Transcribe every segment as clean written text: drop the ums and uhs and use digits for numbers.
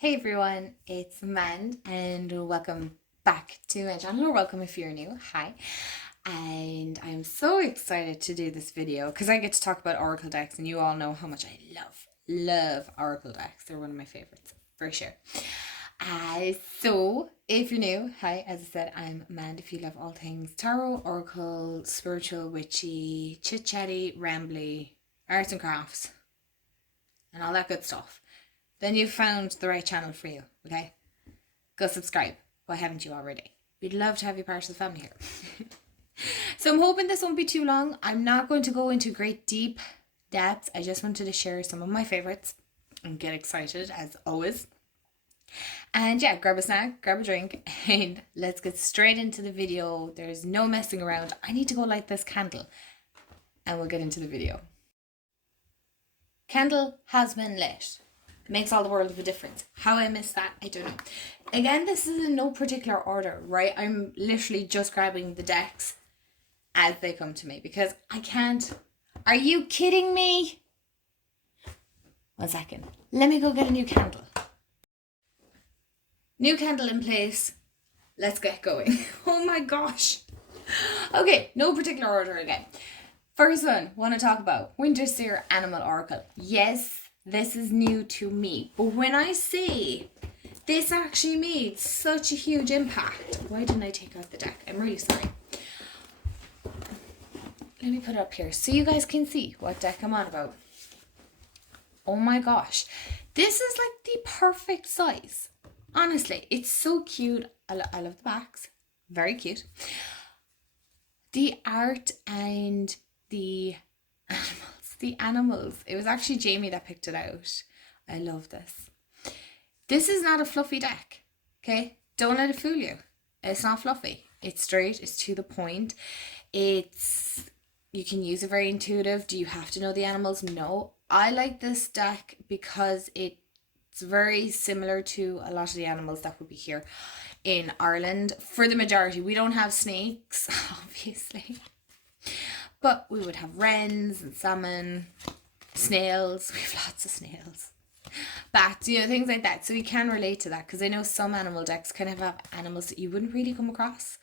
Hey everyone, it's Mand and welcome back to my channel, or welcome if you're new. Hi. And I'm so excited to do this video because I get to talk about oracle decks, and you all know how much I love oracle decks. They're one of my favorites for sure. So if you're new, hi, as I said, I'm Mand. If you love all things tarot, oracle, spiritual, witchy, chit-chatty, rambly, arts and crafts, and all that good stuff, then you've found the right channel for you, okay? Go subscribe. Why haven't you already? We'd love to have you part of the family here. So I'm hoping this won't be too long. I'm not going to go into great deep depths. I just wanted to share some of my favorites and get excited as always. And yeah, grab a snack, grab a drink, and let's get straight into the video. There's no messing around. I need to go light this candle and we'll get into the video. Candle has been lit. Makes all the world of a difference. How I missed that, I don't know. Again, this is in no particular order, right? I'm literally just grabbing the decks as they come to me because I can't. Are you kidding me? 1 second. Let me go get a new candle. New candle in place. Let's get going. Oh my gosh. Okay, no particular order again. First one, want to talk about Winter Seer Animal Oracle. Yes, this is new to me, but when I say this actually made such a huge impact. Why didn't I take out the deck? I'm really sorry. Let me put it up here so you guys can see what deck I'm on about. Oh my gosh. This is like the perfect size. Honestly, it's so cute. I love the backs. Very cute. The art and the animals. It was actually Jamie that picked it out. I love this. This is not a fluffy deck, okay? Don't let it fool you. It's not fluffy. It's straight. It's to the point. You can use it very intuitive. Do you have to know the animals? No. I like this deck because it's very similar to a lot of the animals that would be here in Ireland. For the majority, we don't have snakes, obviously. But we would have wrens and salmon, snails. We have lots of snails. Bats, things like that. So we can relate to that because I know some animal decks kind of have animals that you wouldn't really come across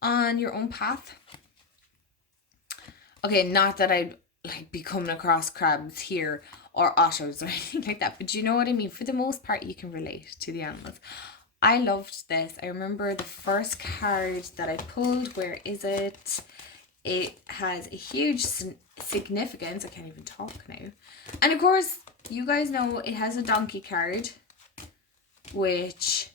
on your own path. Okay, not that I'd be coming across crabs here or otters or anything like that, but you know what I mean? For the most part, you can relate to the animals. I loved this. I remember the first card that I pulled. Where is it? It has a huge significance. I can't even talk now. And of course, you guys know it has a donkey card, which,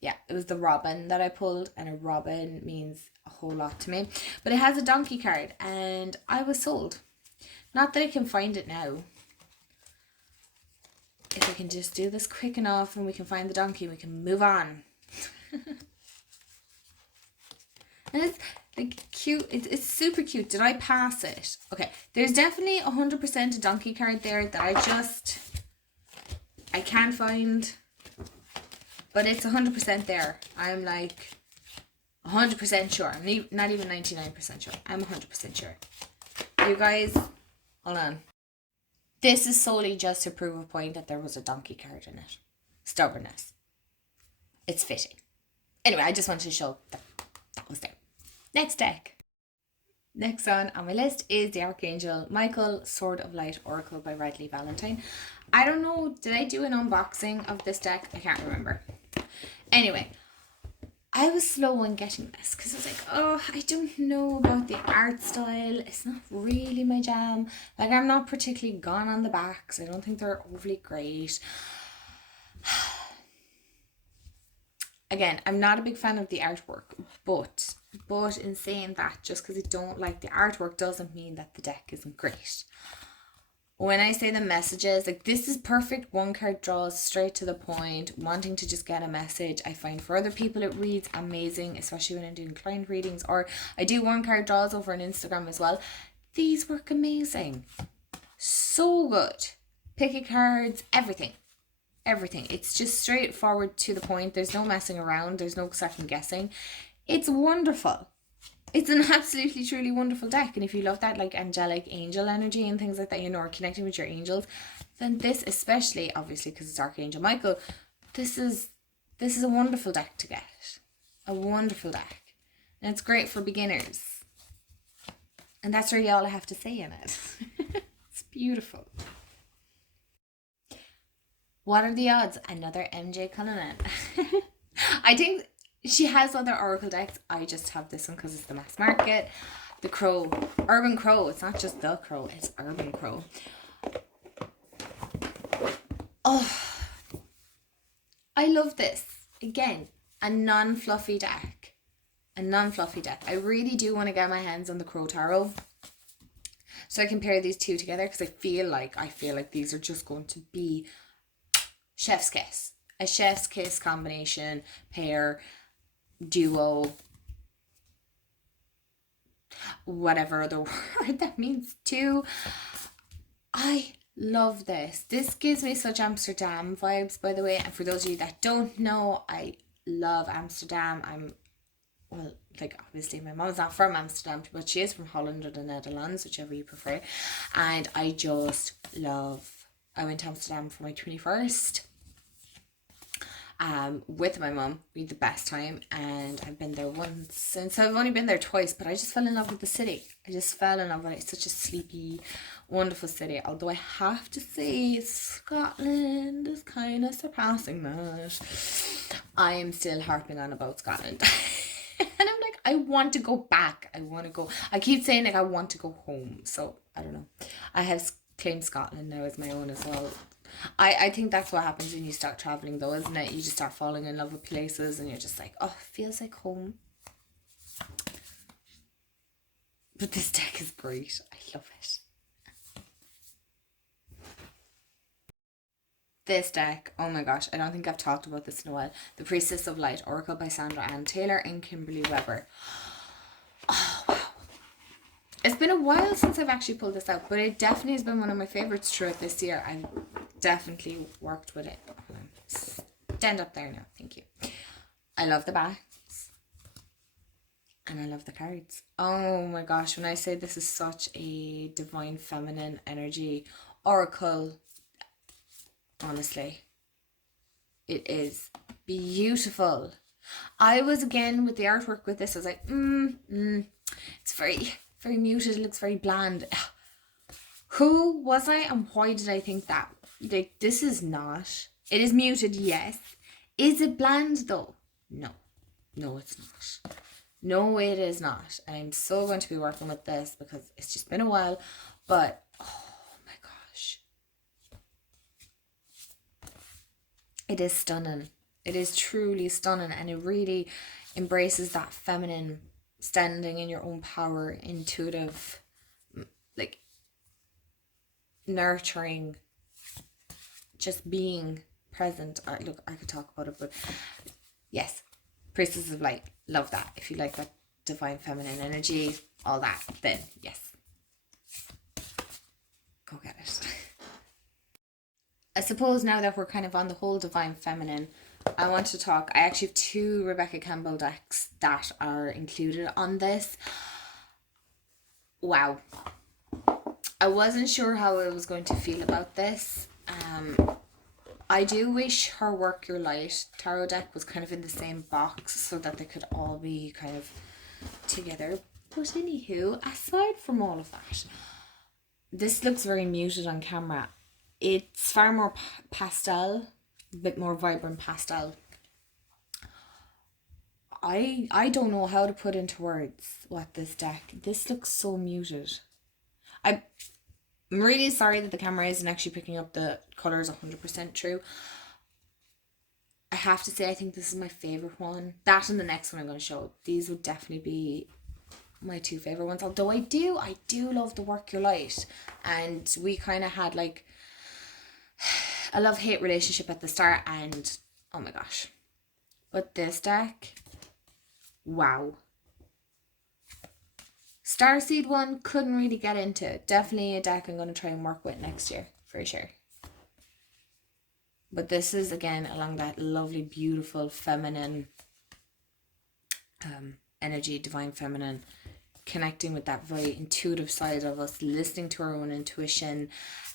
yeah, it was the robin that I pulled, and a robin means a whole lot to me. But it has a donkey card, and I was sold. Not that I can find it now. If I can just do this quick enough and we can find the donkey and we can move on. And it's like cute. It's super cute. Did I pass it? Okay. There's definitely 100% a donkey card there that I can't find. But it's 100% there. I'm like 100% sure. I'm not even 99% sure. I'm 100% sure. You guys, hold on. This is solely just to prove a point that there was a donkey card in it. Stubbornness. It's fitting. Anyway, I just wanted to show that was there. Next deck. Next on my list is the Archangel Michael Sword of Light Oracle by Radley Valentine. I don't know, did I do an unboxing of this deck? I can't remember. Anyway, I was slow on getting this because I was like, oh, I don't know about the art style. It's not really my jam. Like, I'm not particularly gone on the backs. I don't think they're overly great. Again, I'm not a big fan of the artwork, but in saying that, just because I don't like the artwork doesn't mean that the deck isn't great. When I say the messages, like, this is perfect. One card draws straight to the point, wanting to just get a message. I find for other people it reads amazing, especially when I'm doing client readings, or I do one card draws over on Instagram as well. These work amazing. So good. Picky cards, everything. It's just straightforward to the point. There's no messing around. There's no second guessing. It's wonderful. It's an absolutely, truly wonderful deck. And if you love that, like, angelic angel energy and things like that, or connecting with your angels, then this, especially obviously because it's Archangel Michael, this is a wonderful deck to get. A wonderful deck. And it's great for beginners. And that's really all I have to say in it. It's beautiful. What are the odds? Another MJ Cullinan. I think she has other Oracle decks. I just have this one because it's the mass market. The Crow. Urban Crow. It's not just the Crow. It's Urban Crow. Oh. I love this. Again, a non-fluffy deck. A non-fluffy deck. I really do want to get my hands on the Crow Tarot. So I can pair these two together because I feel like these are just going to be chef's kiss. A chef's kiss combination, pair, duo, whatever other word that means too. I love this. This gives me such Amsterdam vibes, by the way. And for those of you that don't know, I love Amsterdam. Well, like, obviously my mom's not from Amsterdam, but she is from Holland or the Netherlands, whichever you prefer. And I just love, I went to Amsterdam for my 21st. With my mum. We had the best time, and I've been there once since. I've only been there twice, but I just fell in love with the city. I just fell in love with it. It's such a sleepy, wonderful city. Although I have to say, Scotland is kind of surpassing that. I am still harping on about Scotland. And I'm like, I want to go back. I keep saying, like, I want to go home. So, I don't know. I have claimed Scotland now as my own as well. I think that's what happens when you start traveling, though, isn't it? You just start falling in love with places and you're just like, oh, it feels like home. But this deck is great. I love it. This deck, oh my gosh, I don't think I've talked about this in a while. The Priestess of Light, Oracle by Sandra Ann Taylor and Kimberly Weber. Oh, wow. It's been a while since I've actually pulled this out, but it definitely has been one of my favorites throughout this year. I've definitely worked with it. Stand up there now, thank you. I love the backs. And I love the cards. Oh my gosh, when I say this is such a divine feminine energy, Oracle, honestly, it is beautiful. I was, again, with the artwork with this, I was like, it's very muted. It looks very bland. Who was I and why did I think that? Like, this is not. It is muted, yes. Is it bland, though? No. No, it's not. No, it is not. And I'm so going to be working with this because it's just been a while. But, oh my gosh. It is stunning. It is truly stunning. And it really embraces that feminine, standing in your own power, intuitive, like, nurturing, just being present. Look, I could talk about it, but yes, Priestess of Light, love that. If you like that divine feminine energy, all that, then yes, go get it. I suppose now that we're kind of on the whole divine feminine, I want to talk. I actually have 2 Rebecca Campbell decks that are included on this. Wow. I wasn't sure how I was going to feel about this. I do wish her Work Your Light tarot deck was kind of in the same box so that they could all be kind of together. But anywho, aside from all of that, this looks very muted on camera. It's far more pastel, a bit more vibrant pastel. I don't know how to put into words what this looks so muted. I'm really sorry that the camera isn't actually picking up the colours 100% true. I have to say, I think this is my favourite one. That and the next one I'm going to show. These would definitely be my 2 favourite ones. Although I do love the Work Your Light. And we kind of had like a love-hate relationship at the start, and oh my gosh. But this deck, wow. Starseed one, couldn't really get into it. Definitely a deck I'm going to try and work with next year, for sure. But this is, again, along that lovely, beautiful, feminine energy, divine feminine, connecting with that very intuitive side of us, listening to our own intuition,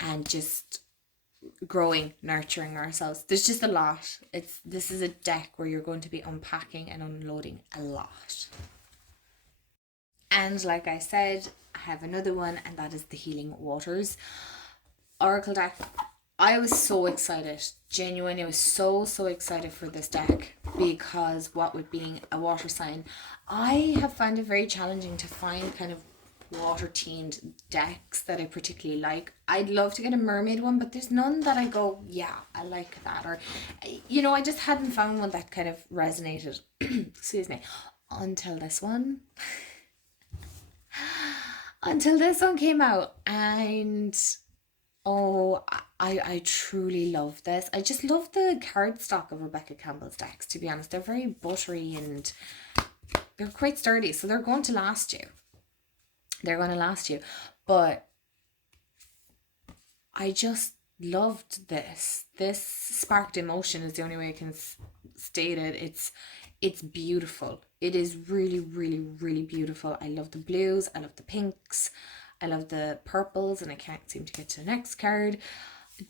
and just growing, nurturing ourselves. There's just a lot. This is a deck where you're going to be unpacking and unloading a lot. And like I said, I have another one, and that is the Healing Waters Oracle deck. I was so excited, genuinely. I was so excited for this deck, because what with being a water sign, I have found it very challenging to find kind of water themed decks that I particularly like. I'd love to get a mermaid one, but there's none that I go, yeah, I like that. Or, you know, I just hadn't found one that kind of resonated, excuse me, until this one. Until this one came out, and oh, I truly love this. I just love the cardstock of Rebecca Campbell's decks, to be honest. They're very buttery and they're quite sturdy, so they're going to last you. They're going to last you. But I just loved this. This sparked emotion is the only way I can state it. It's beautiful. It is really, really, really beautiful. I love the blues. I love the pinks. I love the purples, and I can't seem to get to the next card.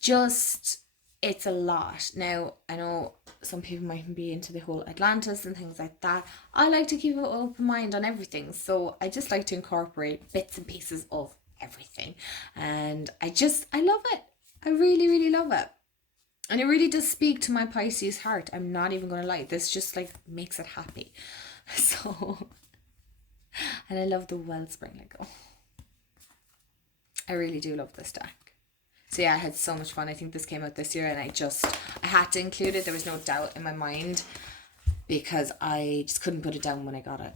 Just, it's a lot. Now, I know some people mightn't be into the whole Atlantis and things like that. I like to keep an open mind on everything. So I just like to incorporate bits and pieces of everything. And I love it. I really, really love it. And it really does speak to my Pisces heart. I'm not even going to lie. This just like makes it happy. So, and I love the wellspring. Like, oh, I really do love this deck. So yeah, I had so much fun. I think this came out this year, and I had to include it. There was no doubt in my mind, because I just couldn't put it down when I got it.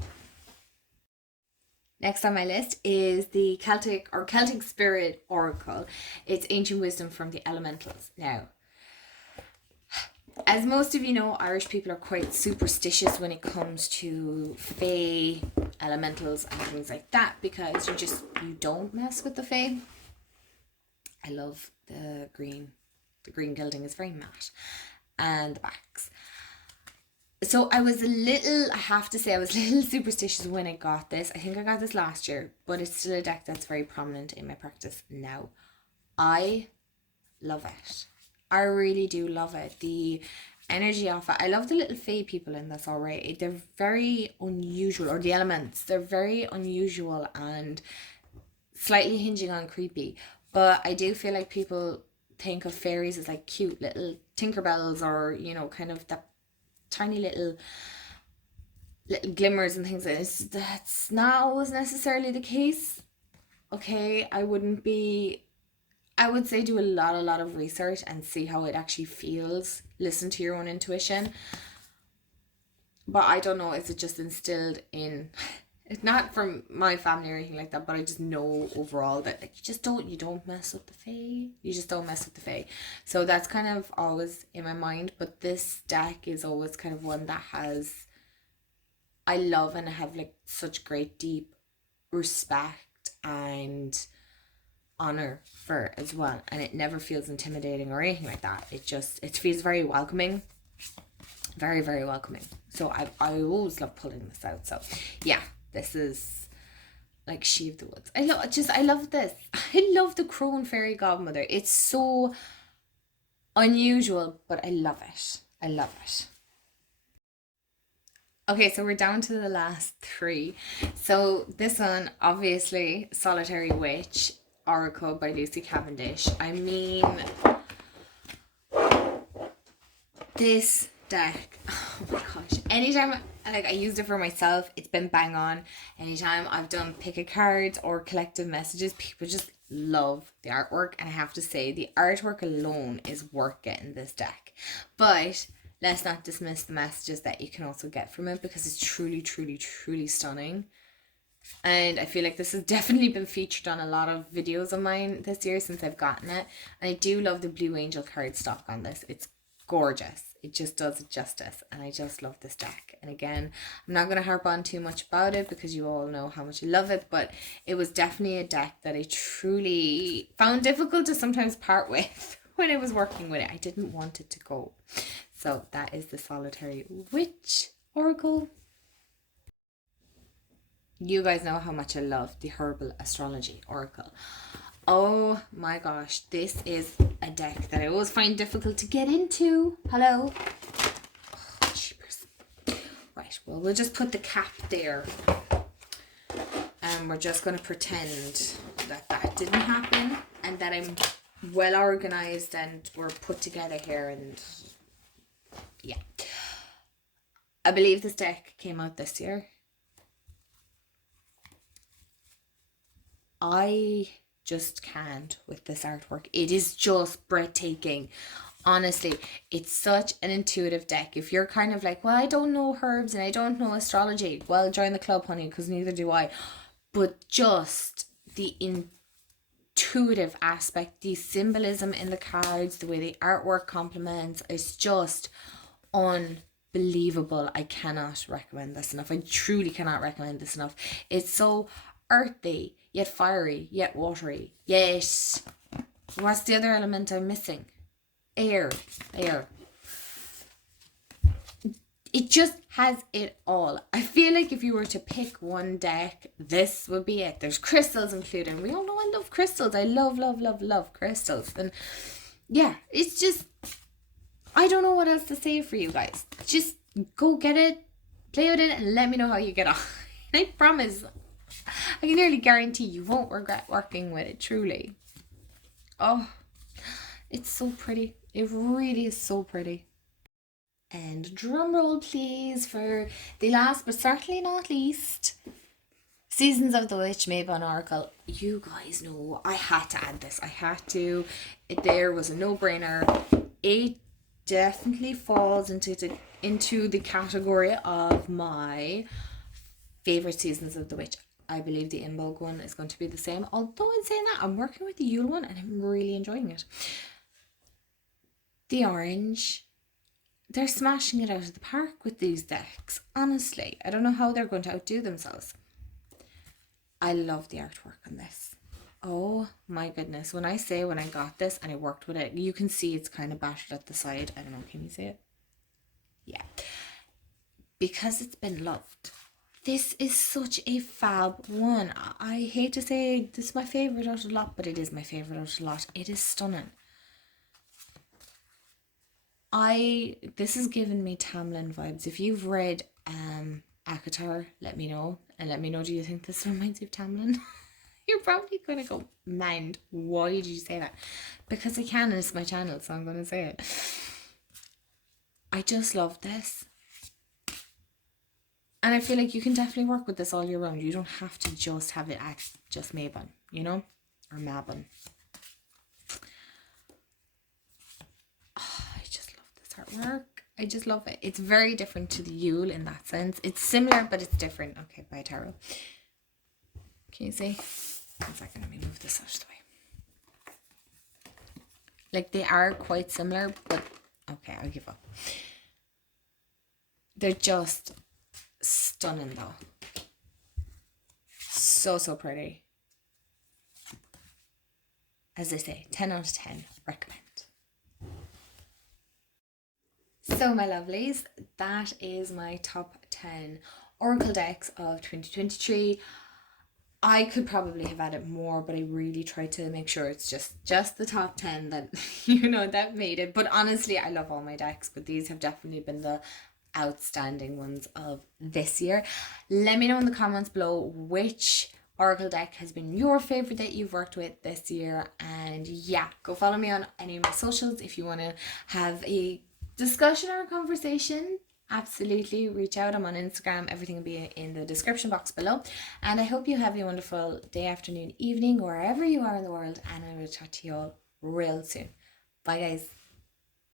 Next on my list is the Celtic Spirit Oracle. It's ancient wisdom from the elementals. Now, as most of you know, Irish people are quite superstitious when it comes to fae, elementals and things like that, because you don't mess with the fae. I love the green. The green gilding is very matte. And the backs. So I have to say I was a little superstitious when I got this. I think I got this last year, but it's still a deck that's very prominent in my practice now. I love it. I really do love it. The energy of it. I love the little fae people in this already. They're very unusual, or the elements. They're very unusual and slightly hinging on creepy. But I do feel like people think of fairies as like cute little Tinkerbells, or, you know, kind of that tiny little glimmers and things. That's not always necessarily the case. Okay, I would say do a lot of research and see how it actually feels. Listen to your own intuition. But I don't know, is it just instilled in, it's not from my family or anything like that, but I just know overall that like, you don't mess with the fae. You just don't mess with the fae. So that's kind of always in my mind. But this deck is always kind of one that I love, and I have like such great deep respect and honor for as well, and it never feels intimidating or anything like that. It feels very welcoming, very, very welcoming. So I always love pulling this out. So yeah, this is like She of the Woods. I love this. I love the crone fairy godmother. It's so unusual, but I love it. Okay, so we're down to the last three. So this one, obviously, Solitary Witch Oracle by Lucy Cavendish. I mean, this deck, oh my gosh, anytime I used it for myself, it's been bang on. Anytime I've done pick a cards or collective messages, people just love the artwork, and I have to say the artwork alone is worth getting this deck. But let's not dismiss the messages that you can also get from it, because it's truly, truly, truly stunning. And I feel like this has definitely been featured on a lot of videos of mine this year since I've gotten it. And I do love the Blue Angel cardstock on this. It's gorgeous. It just does it justice. And I just love this deck. And again, I'm not going to harp on too much about it, because you all know how much I love it. But it was definitely a deck that I truly found difficult to sometimes part with when I was working with it. I didn't want it to go. So that is the Solitary Witch Oracle. You guys know how much I love the Herbal Astrology Oracle. Oh my gosh, this is a deck that I always find difficult to get into. Hello. Oh, jeepers. Right, well, we'll just put the cap there. And we're just going to pretend that that didn't happen. And that I'm well organized and we're put together here. And yeah. I believe this deck came out this year. I just can't with this artwork. It is just breathtaking. Honestly, it's such an intuitive deck. If you're kind of like, well, I don't know herbs and I don't know astrology, well, join the club, honey, because neither do I. But just the intuitive aspect, the symbolism in the cards, the way the artwork complements, is just unbelievable. I cannot recommend this enough. I truly cannot recommend this enough. It's so earthy, yet fiery, yet watery, yet... What's the other element I'm missing? Air. It just has it all. I feel like if you were to pick one deck, this would be it. There's crystals included. We all know I love crystals. I love crystals. And yeah, it's just... I don't know what else to say for you guys. Just go get it, play with it, and let me know how you get on. I promise... I can nearly guarantee you won't regret working with it, truly. Oh, it's so pretty. It really is so pretty. And drum roll, please, for the last but certainly not least, Seasons of the Witch, Mabon Oracle. You guys know I had to add this. I had to. There was a no-brainer. It definitely falls into the category of my favorite Seasons of the Witch. I believe the Imbog one is going to be the same. Although in saying that, I'm working with the Yule one and I'm really enjoying it. The orange, they're smashing it out of the park with these decks. Honestly, I don't know how they're going to outdo themselves. I love the artwork on this. Oh my goodness. When I got this and I worked with it, you can see it's kind of battered at the side. I don't know, can you see it? Yeah. Because it's been loved. This is such a fab one. I hate to say this is my favourite out of a lot, but it is my favourite out of a lot. It is stunning. This has given me Tamlin vibes. If you've read Akatar, let me know. And let me know, do you think this reminds you of Tamlin? You're probably going to go, mind, why did you say that? Because I can, and it's my channel, so I'm going to say it. I just love this. And I feel like you can definitely work with this all year round. You don't have to just have it at just Mabon, you know? Or Mabon. Oh, I just love this artwork. I just love it. It's very different to the Yule in that sense. It's similar, but it's different. Okay, bye, tarot. Can you see? 1 second, let me move this out of the way. Like, they are quite similar, but... Okay, I'll give up. They're just... stunning though. So pretty. As I say, 10 out of 10 recommend. So my lovelies, that is my top 10 Oracle decks of 2023. I could probably have added more, but I really tried to make sure it's just the top 10 that that made it. But honestly, I love all my decks, but these have definitely been the outstanding ones of this year. Let me know in the comments below which Oracle deck has been your favorite that you've worked with this year. And yeah, go follow me on any of my socials if you want to have a discussion or a conversation. Absolutely reach out. I'm on Instagram. Everything will be in the description box below. And I hope you have a wonderful day, afternoon, evening, wherever you are in the world, and I will chat to you all real soon. Bye guys.